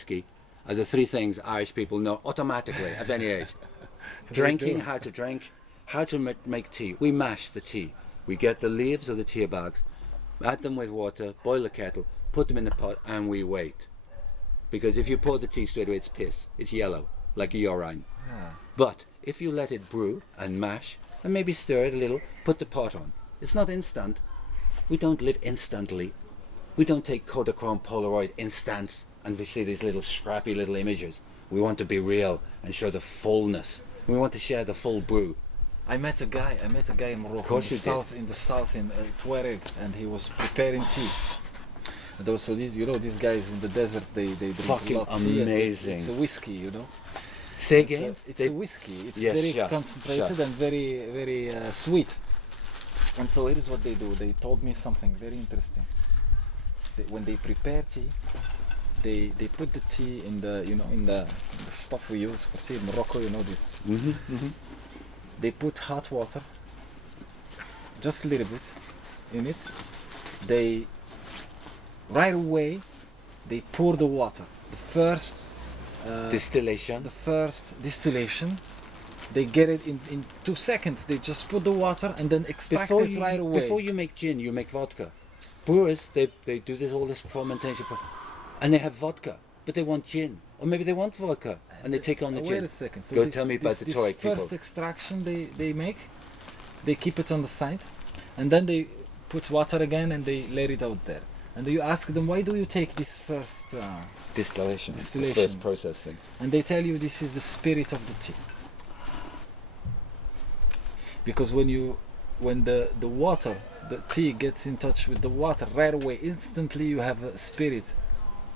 whiskey are the three things Irish people know automatically at any age. Drinking, how to drink, how to make tea. We mash the tea. We get the leaves of the tea bags, add them with water, boil the kettle, put them in the pot, and we wait. Because if you pour the tea straight away, it's piss. It's yellow, like a urine. Yeah. But if you let it brew and mash, and maybe stir it a little, put the pot on. It's not instant. We don't live instantly. We don't take Kodachrome Polaroid instants and we see these little scrappy little images. We want to be real and show the fullness. We want to share the full brew. I met a guy in Morocco, in the south in Tuareg, and he was preparing tea. And also these guys in the desert, they drink fucking a lot of tea. Amazing. It's a whiskey, you know. Say again? It's a whiskey. It's very concentrated and very, very sweet. And so here is what they do. They told me something very interesting. When they prepare tea, they put the tea in the stuff we use for tea in Morocco. You know this. Mm-hmm, mm-hmm. They put hot water, just a little bit, in it. They right away they pour the water. The first distillation. The first distillation. They get it in 2 seconds. They just put the water and then extract it right away. Before you make gin, you make vodka. Brewers, they do all this fermentation, and they have vodka, but they want gin, or maybe they want vodka, and they take on the gin. Wait a second. So tell me about the Torek people. First extraction they make, they keep it on the side, and then they put water again and they let it out there. And you ask them, why do you take this first distillation, this first processing? And they tell you this is the spirit of the tea. Because when the water, the tea gets in touch with the water right away, instantly you have a spirit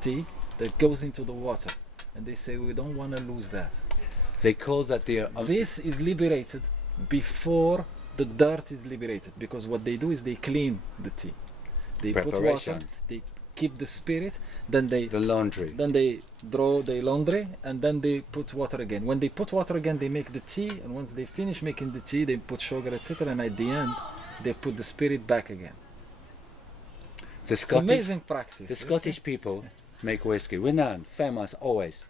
tea that goes into the water, and they say we don't want to lose that. They call that the this is liberated before the dirt is liberated, because what they do is they clean the tea. They put water, they keep the spirit, then the laundry. Then they draw the laundry, and then they put water again. When they put water again, they make the tea, and once they finish making the tea, they put sugar, etc. And at the end, they put the spirit back again. It's amazing practice. The Scottish people make whiskey, renowned, famous, always.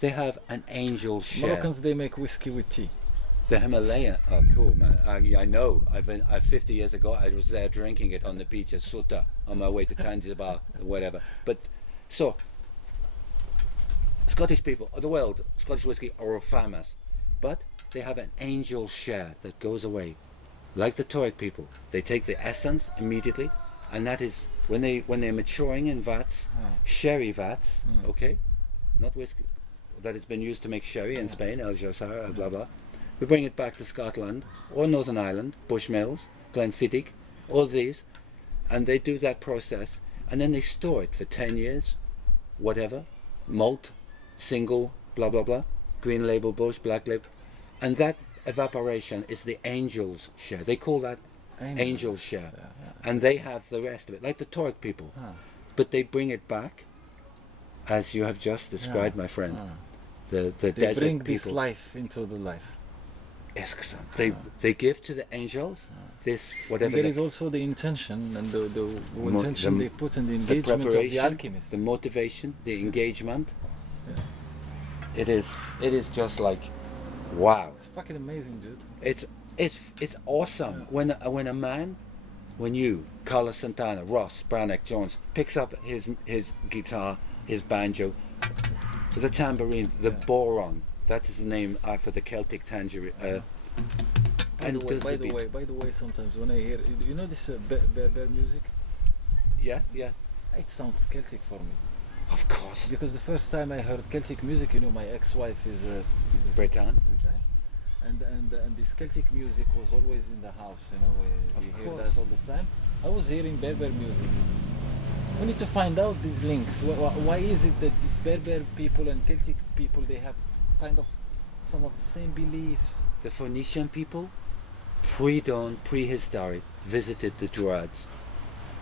They have an angel share. Moroccans, they make whiskey with tea. The Himalayan, oh cool man, I know, 50 years ago I was there drinking it on the beach at Sutta on my way to Zanzibar, whatever. But, so, Scottish people of the world, Scottish whiskey are famous, but they have an angel share that goes away. Like the Torek people, they take the essence immediately, and that is, when they're maturing in vats, sherry vats, okay, not whiskey, that has been used to make sherry in Spain, Algeciras, blah blah. We bring it back to Scotland or Northern Ireland, Bushmills, Glenfiddich, all these, and they do that process, and then they store it for 10 years, whatever, malt, single, blah blah blah, green label bush, black label, and that evaporation is the angel's share. They call that angel's share, and they have the rest of it, like the Torek people, but they bring it back, as you have just described, my friend. The they desert bring people. This life into the life. They give to the angels this whatever. And there is also the intention and the intention they put in the engagement of the alchemist. The motivation, the engagement. Yeah. It is just like, wow. It's fucking amazing, dude. It's awesome when a man, when you, Carlos Santana, Ross, Branagh, Jones picks up his guitar, his banjo, the tambourine, the boron. That is the name for the Celtic tangerine. By the way, sometimes when I hear, you know this Berber music? Yeah. It sounds Celtic for me. Of course. Because the first time I heard Celtic music, my ex-wife is Breton. And this Celtic music was always in the house. We hear that all the time. I was hearing Berber music. We need to find out these links. Why is it that these Berber people and Celtic people, they have kind of some of the same beliefs? The Phoenician people, pre-dawn, prehistoric, visited the Druids,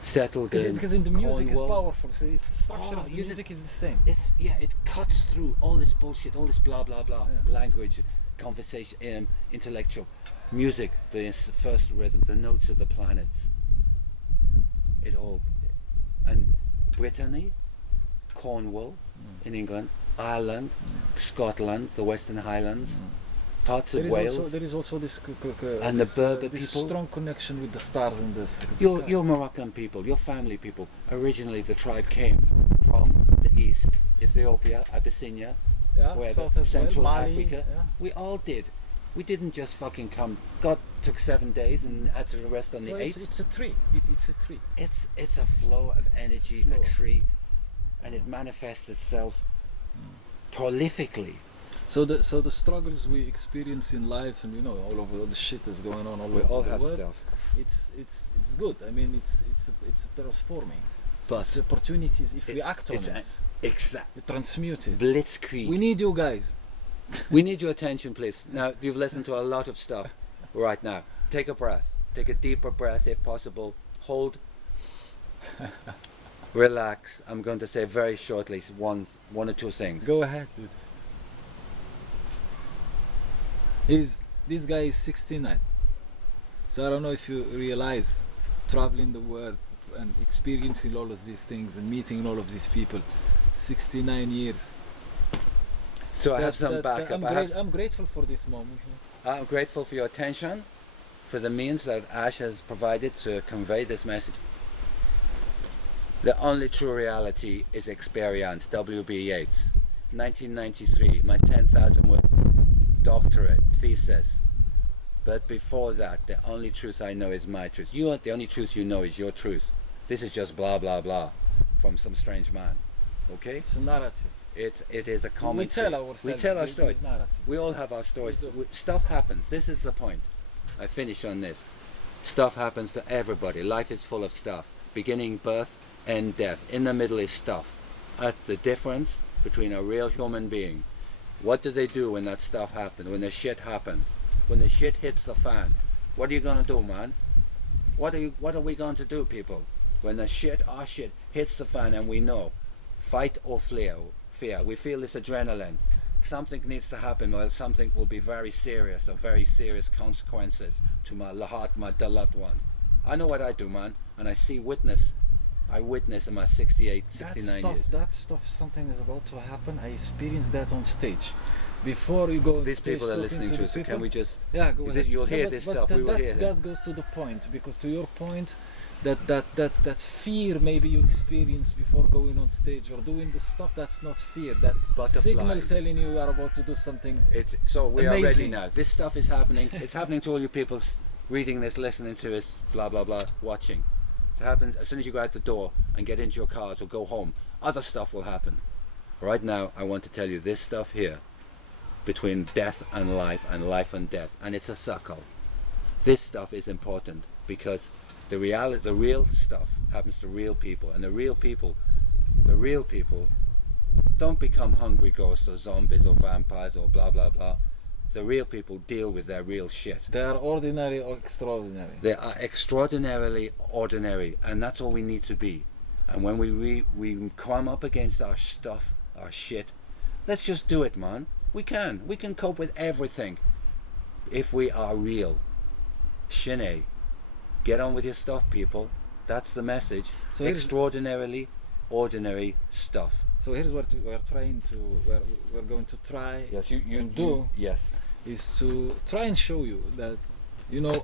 settled in because in the music is Cornwall. powerful. So the structure of the music is the same. It cuts through all this bullshit, all this blah blah blah, language, conversation, intellectual, music, the first rhythm, the notes of the planets. It all, and Brittany, Cornwall, in England, Ireland, Scotland, the Western Highlands, parts of There is Wales. also, there is also this And this, the Berber this people. strong connection with the stars in this. Your Moroccan people, your family people. Originally, the tribe came from the east, Ethiopia, Abyssinia, wherever, South as Central well, Mali, Africa. yeah. We all did. We didn't just fucking come. God took 7 days and had to rest on So the eighth. it's a tree. It's a tree. It's a flow of energy, flow. a tree, and it manifests itself prolifically. So the struggles we experience in life, and all over all the shit that's going on all We over all the have world, stuff. it's good. I mean, it's transforming. But it's opportunities if we act on it's it. Exact. We transmute it. Blitzkrieg. We need you guys. We need your attention, please. Now, you've listened to a lot of stuff right now. Take a breath. Take a deeper breath if possible. Hold. Relax. I'm going to say very shortly one or two things. Go ahead, dude. This guy is 69. So I don't know if you realize, traveling the world and experiencing all of these things and meeting all of these people, 69 years. So I have some backup. I'm grateful for this moment. I'm grateful for your attention, for the means that Ash has provided to convey this message. The only true reality is experience. W.B. Yeats, 1993, my 10,000 word doctorate thesis. But before that, the only truth I know is my truth. The only truth you know is your truth. This is just blah blah blah from some strange man. Okay? It's a narrative. It is a commentary. We tell ourselves. We tell our stories. These narratives. We all have our stories. Stuff happens. This is the point. I finish on this. Stuff happens to everybody. Life is full of stuff. Beginning, birth, end, death. In the middle is stuff. At the difference between a real human being. What do they do when that stuff happens? When the shit happens? When the shit hits the fan? What are you gonna do, man? What are we going to do, people? When the shit, our shit, hits the fan and we know, fight or fear. We feel this adrenaline. Something needs to happen, or something will be very serious, or very serious consequences to my heart, my loved ones. I know what I do, man, and I witness in my 68, 69 years. That stuff, something is about to happen. I experienced that on stage. Before you go on These stage people are listening to the us, so people, can we just... Yeah, go ahead. You'll hear but this stuff, we will hear it. That goes to the point, because to your point, that fear maybe you experience before going on stage or doing the stuff, that's not fear, that's Butterflies. signal telling you are about to do something So we amazing. are ready now. This stuff is happening. It's happening to all you people reading this, listening to this, blah, blah, blah, watching. It happens as soon as you go out the door and get into your cars or go home. Other stuff will happen. Right now, I want to tell you this stuff here, between death and life and death, and it's a circle. This stuff is important because the real stuff happens to real people, and the real people don't become hungry ghosts or zombies or vampires or blah blah blah. The real people deal with their real shit. They are ordinary or extraordinary. They are extraordinarily ordinary, and that's all we need to be. And when we come up against our stuff, our shit, let's just do it, man. We can cope with everything if we are real. Shine. Get on with your stuff, people. That's the message. So extraordinarily ordinary stuff. So here's what we're going to try. Yes, yes, is to try and show you that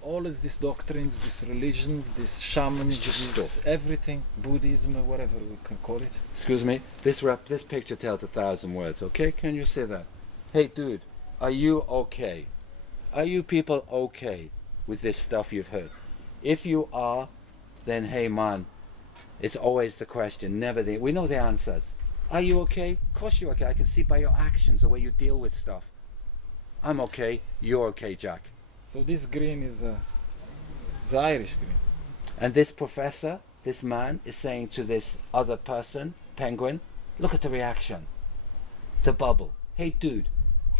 all of these doctrines, these religions, these shamans, this everything, Buddhism, whatever we can call it. Excuse me. This picture tells 1,000 words. Okay, can you say that? Hey, dude, are you okay? Are you people okay with this stuff you've heard? If you are, then hey, man, it's always the question, never the... We know the answers. Are you okay? Of course you're okay. I can see by your actions the way you deal with stuff. I'm okay. You're okay, Jack. So this green is Irish green. And this professor, this man, is saying to this other person, penguin, look at the reaction. The bubble. Hey, dude.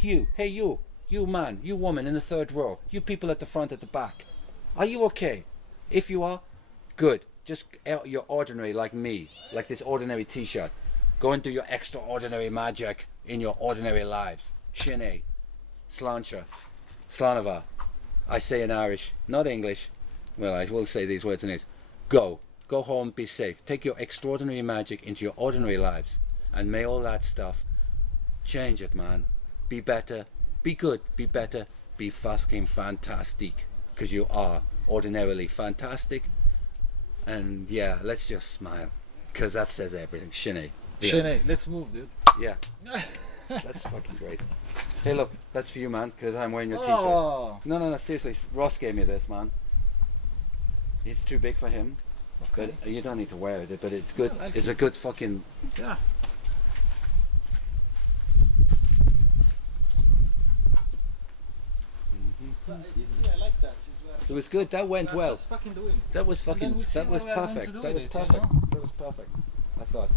You. Hey, you. You man. You woman in the third row. You people at the front, at the back. Are you okay? If you are, good. Just you're ordinary like me, like this ordinary t-shirt. Go and do your extraordinary magic in your ordinary lives. Shine, slancha, slanava. I say in Irish, not English. Well, I will say these words in English. Go home, be safe. Take your extraordinary magic into your ordinary lives. And may all that stuff change it, man. Be better, be good, be better, be fucking fantastic. Because you are ordinarily fantastic. And yeah, let's just smile. Because that says everything. Shine. Shane, let's move, dude. Yeah. That's fucking great. Hey, look, that's for you, man, because I'm wearing your t-shirt. Oh. No, seriously. Ross gave me this, man. It's too big for him. Okay. But you don't need to wear it, but it's good. I like It's it. a good fucking... Yeah. So, you see, I like that. It was good. That went well. Just fucking doing it. That was And then fucking... we'll see that was what we are going to perfect. do That with was it, you perfect. know? That was perfect. I thought.